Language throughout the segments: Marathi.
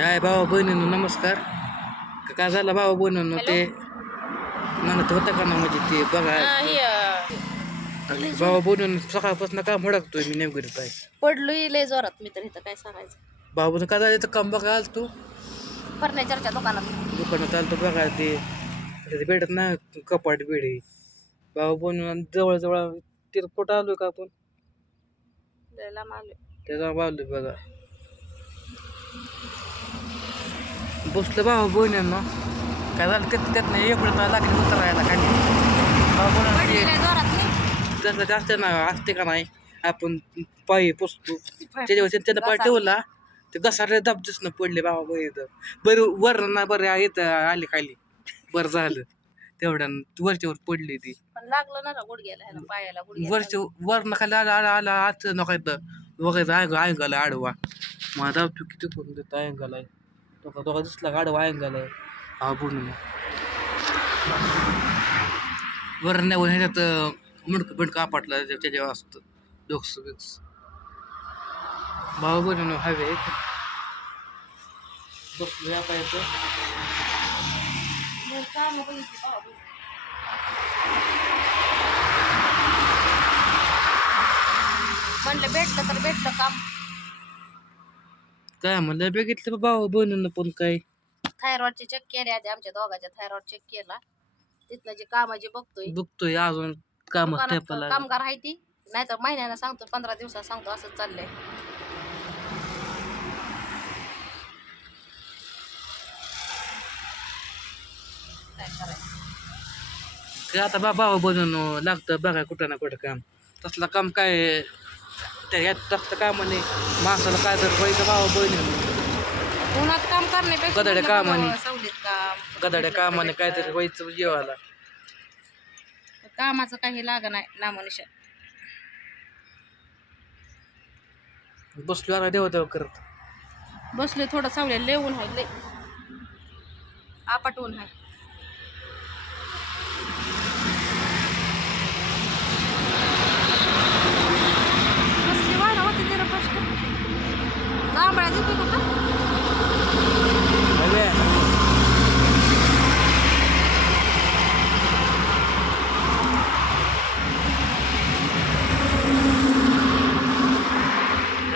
हाय भावा बहिणीनो नमस्कार. का- झालं भावा बहिणीनो ते? म्हणत होतं का ना म्हणजे ते बघा. भावा बहिणीनो सकाळपासून काम हुडकतोय मी नेमकं काय? पडलोय लय जोरात मी तर इथं काय सांगायचं. भाऊ काय झालं? तर काम बघा आल तू फर्निचरच्या दुकानात. दुकानात आलं तर बघा ते. ते भेटत ना कपाट बिडी. भाऊ बहिणी जवळ जवळ तिथं कुठं आलोय का आपण? लय लांब आलोय बघा. बसलं भाऊ बहिणींना. काय झालं त्यात त्यात नाही एवढं लागली उतरायला खाली मी त्याचं जास्त ना असते का नाही आपण पायी पुसतो. त्याच्यावर त्यानं पाय ठेवला ते घसारे दाबतेच ना पडले बाबा बहिणी बरं वर ना बरं येतं आले खाली. बरं झालं. तेवढ्यानं वरच्यावर पडली ती. लागलं ना गुडघ्याला पायाला वरच्या वर ना खाली आला आला आला आत नका बघायचं आय आयंगाला आडवा. मग दाबतो किती करून देतो आयंगाला तो तो दिसला गाड आडवा झालं हा पूर्ण बरं नाही ह्याच्यात मुडकं बिडकं आपटला त्याच्या जेव्हा असतं डोक्स बिक्स भाऊ बनवून हवे बसलो या म्हणलं भेटलं तर भेटलं काम. काय म्हणलं बघितलं भाऊ बनवून पण काय. थायरॉइडचे चेक केले आधी आमच्या दोघांच्या थायरॉइड चेक केला. तिथनं जे कामाचे बघतोय. बघतोय अजून काम दुकानात कामगार आहे ती. नाहीतर महिन्याला सांगतो पंधरा दिवसात सांगतो असं चाललंय. काय करायचं काय आता बा भाऊ बनवून लागतं बघा कुठं ना कुठं काम. तसलं काम काय त्या यात तसलं कामाने माणसाला काय तर व्हायचं भाऊ बहिणी उन्हात काम करण्यापेक्षा गदाड्या म्हणलं कामाने. बाबा सवलीत काम. गदाड्या कामाने काहीतरी व्हायचं जेवायला. कामाचं काही लाग नाही नामनिशा बसलो आता देव देव करत. बसले थोडं सावल्या लय ऊन आहे लय. आपट ऊन आहे.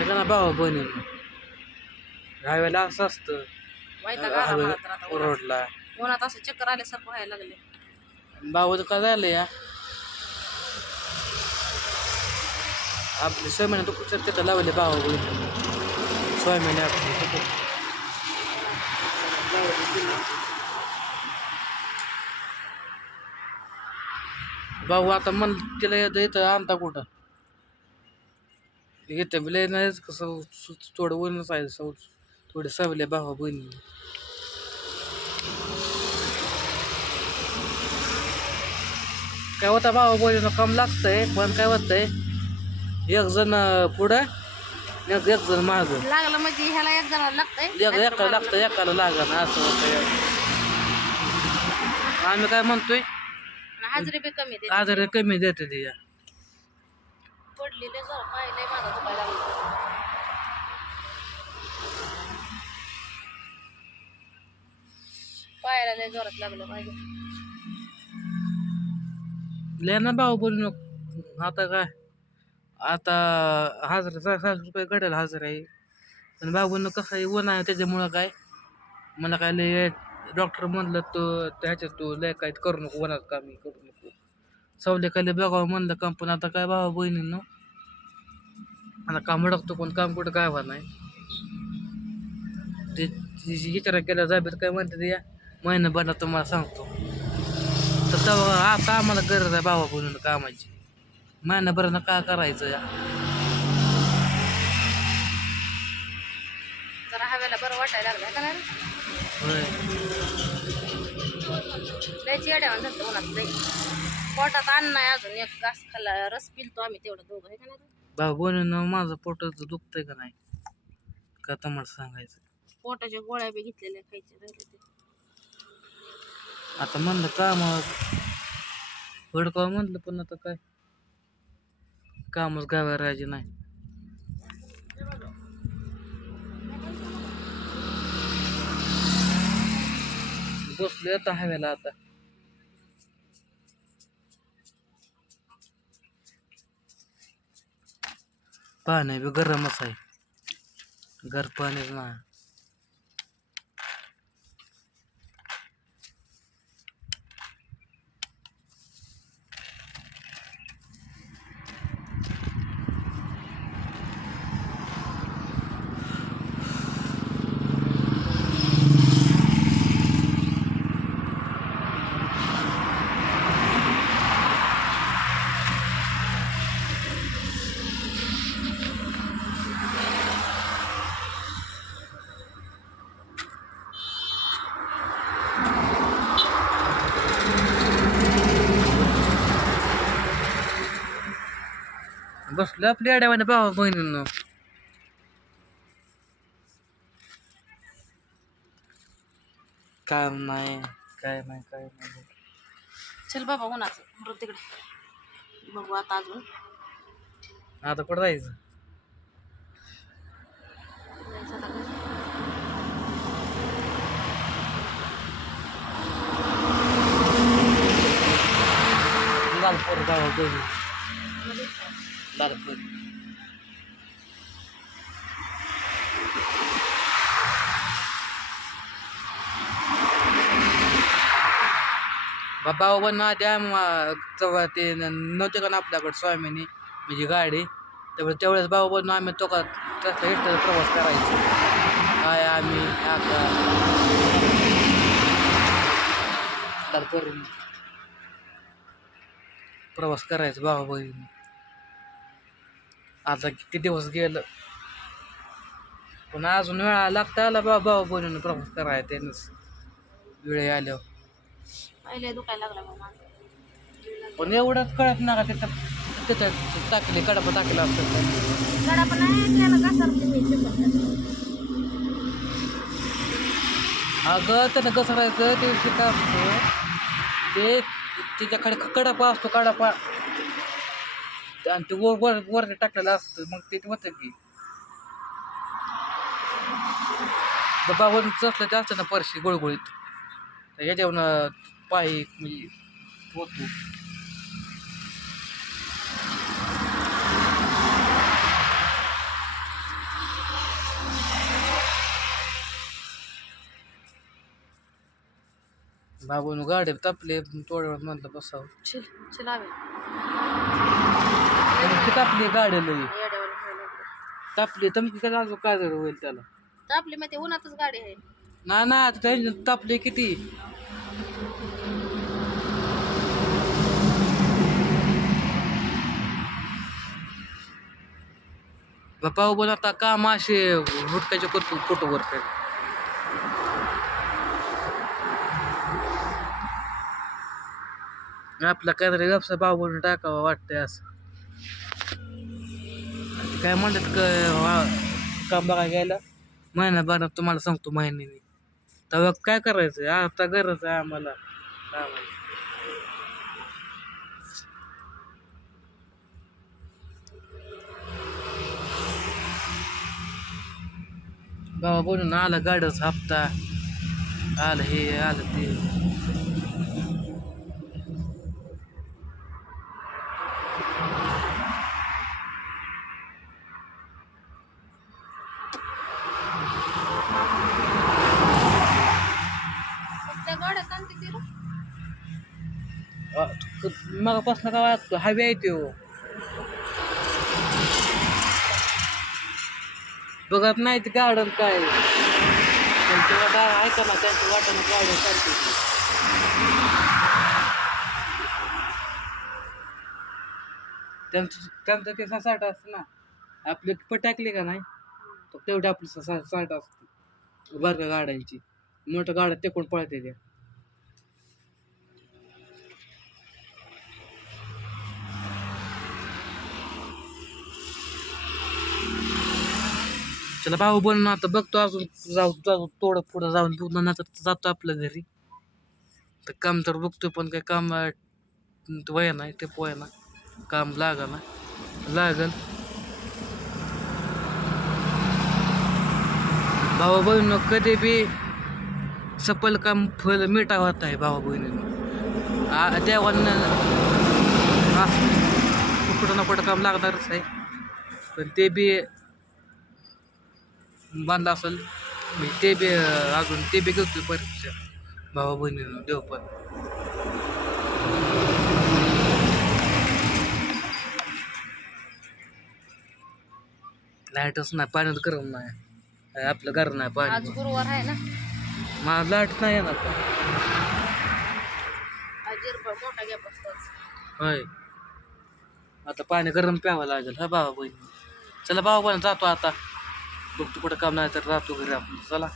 ना भाऊ बहिणी राहायला असं असतं. रोडला उन्हात असं चक्कर आल्यासारखं व्हायला लागले भाऊ का झालं या आपले सोय महिने दुखू तिथं लावले भाऊ बहिणी सोय महिने आपले भाऊ आता मन तिला येतं येतं आणता कुठं येतं बिले नाहीच कसं सु- थोडं ऊनच आहे सव थोडे सवले भावा बहिणी काय होता भावा बहिणीनं कम लागतंय पण काय होतंय एक जण पुढं एक एक जण माग लागलं म्हणजे ह्याला एक जणाला लागतंय एक एकाला लागतं एकाला लागण असं होतंय आम्ही काय म्हणतोय हाजरी बी कमी दे आजार कमी देते तिच्या पडलेले जरा पाय लय माझा दुखायला लागला पायाला लय जोरात लागलं माझ्या लय ना भाऊ बोलू नको. आता काय? आता हजार सहाशे रुपये घडेल हजार आहे. पण बाबून कसं आहे ऊन आहे त्याच्यामुळं काय? मला काय लय डॉक्टर म्हणलं तो त्याच्यात तू लय काय करू नको वनात कामी करू नको. सवले खाली बघावं म्हणलं काम पण आता काय भावा बहिणींनो? आता काम अडकतो पण काम कुठं काय व्हा नाही. ते तिची विचारा केला जाबीत काय म्हणते ते या महिनाभरात तुम्हाला सांगतो. तर तेव्हा आता आम्हाला गरज आहे भावा बोलून कामाची. महिनाभरानं काय करायचं? जरा हवेला बरं वाटायला लागलं का नाही? होय. झालं उन्हात पोटात अन्न नाही अजून एक घास खाल्ला रस पिलतो आम्ही तेवढं दोघं आहे का नाही? भाऊ माझं पोटाचं दुखतंय का नाही? का तुम्हाला सांगायचं? पोटाच्या गोळ्या बी घेतलेल्या खायच्या ते आता म्हणलं का मग भडकाव म्हणलं पण आता काय? कामच गावा राहायचे नाही. बसले आता हवेला आता. पाणी बी गरमच आहे. गर पाणीच ना बसलो आपल्या अड्यावाने भावा बहिणींनो. काम नाही काय नाही काय नाही. चल बाबा उन्हाचं. मरू तिकडे. बघू आता अजून. आता कुठं जायचं? जायचं आता? घरी. लालपूर भावा बहिणी मध्ये लालपूर बाबा पण आधी तेव्हा ते नव्हते का ना आपल्याकडे स्वामीनी? म्हणजे गाडी. त्यामुळे तेवढेच भाऊ पण आम्ही तो का तसला प्रवास करायचो. काय आम्ही काका प्रवास करायचं बाबा बहिणी. आता किती दिवस गेलं? पण अजून वेळा लागता आला बा भाऊ बहिणीनं प्रवास करायचा त्यानंच. वेळ आल्यावर. पहिले दुखायला लागला मग माझं. पण एवढंच कळत ना का तिथं तिथं टाकले कडपा टाकलं असतं तर. गडा पण आहे त्याला घसरली मी चिपट अगं त्यानं कसं राहायचं ते शिका असतं. ते तिच्याकडे कडपा असतो कडपा. आणि ते वर वर वर टाकलेलं असतं मग ते होतं की बाबावर चसलं ते असतं ना परशी गुळगुळीत तर ह्याच्यावर पाय म्हणजे होतो बाबून गाडी तापले थोड्या वेळ म्हणलं बसावं चिल तापली गाडी लई. येड्यावर व्हायला लागलं. तापली तमकी काय अजून काय जर होईल त्याला? तर आपली माहिती उन्हातच गाडी आहे. ना ना आता त्यांनी तापले किती? बापा पण आता काम असे हुटकाचे करतो फोटो वरते आपला काहीतरी व्यवसाय बनवून टाकावा वाटतंय असं. काय म्हणतात काय वा- काम बघायला गेलं महिनाभरात तुम्हाला सांगतो महिन्याने तेव्हा काय करायचं आता गरज आहे आम्हाला कामाची. बाबा बनून आला गाडच हप्ता आलं हे आलं ते मगापासून काय वाटतो हवी आहे तो बघत नाही ते गार्डन काय ऐका ना त्यांच्या वाटण गार्डन सारखी त्यांचं त्यांचं ते साठ असतं ना. आपले पटाकले का नाही तर तेवढे आपली साठ असते. बारक्या गाड्यांची. मोठं गाड्या ते कोण पळते त्या. त्याला भाऊ बनून आता बघतो अजून. जाऊ जाऊ थोडं पुढं जाऊन पूर्ण नंतर जातो आपल्या घरी. तर काम तर बघतो पण काय काम अं, वय नाही ते पोय ना. काम लागा ना. लागल. भाऊ बहिण कधी बी सफल काम फल मिठा होत आहे भावा बहिणीनं. आ देवानं कुठं ना कुठं काम लागणारच आहे. पण ते बी बांधलं असेल म्हणजे ते बी अजून ते बी घेतो परीक्षा. भावा बहिणीनं देव पण. लाईटच नाही पाण्यात गरम नाही. आपलं घर नाही आज पाणी गुरुवार आहे ना? मला लाइट नाही येणार का? आज जिरबळ मोठा गॅप असतोच होय. आता पाणी गरम प्यावं लागेल हा भावा बहिणी. चला भावा बहिणी जातो आता. बघतो कुठं काम नाही तर राहतो घरी आपण. चला.